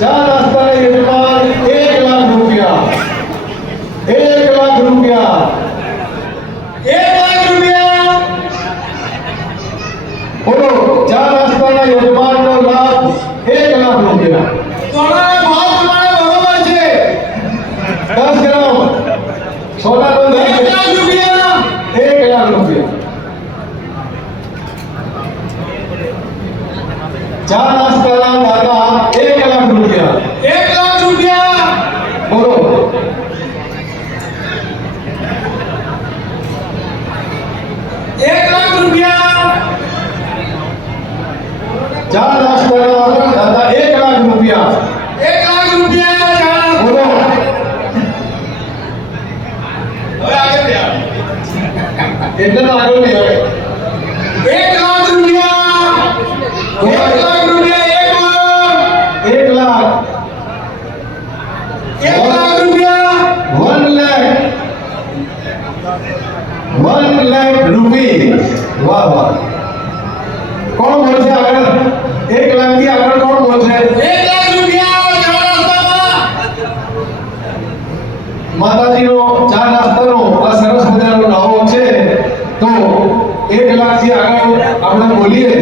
ચા નાસ્તાની યજમાન 1 લાખ રૂપિયા, 1 લાખ રૂપિયા, 1 લાખ રૂપિયા. બોલો, ચા નાસ્તાના યજમાનનો લાભ 1 લાખ રૂપિયા. સોનાના ભાવ પ્રમાણે બરોબર છે. 10 ગ્રામ સોનાનો 1 લાખ રૂપિયા, 1 લાખ રૂપિયા. ચા નાસ્તાના દાદા 1 લાખ રૂપિયા, 1 લાખ રૂપિયા. બોલો, 1 લાખ રૂપિયા. ચા નાસ્તાના દાદા 1 લાખ રૂપિયા, 1 લાખ રૂપિયા. બોલો, હવે આગળ જાઓ. એટલે તો આગળ નહીં હવે. 1 લાખ રૂપિયા, 1 લાખ રૂપિયા, 1 લાખ, 1 લાખ રૂપિયા, 1 લાખ, 1 લાખ રૂપિયા. વાહ વાહ. કોણ બોલશે આગળ? 1 લાખ થી આગળ કોણ બોલશે? 1 લાખ રૂપિયા ચા નાસ્તામાં. માતાજીનો ચા નાસ્તાનો આ સરસ મજાનો લાવો છે, તો 1 લાખ થી આગળ આપણે બોલીએ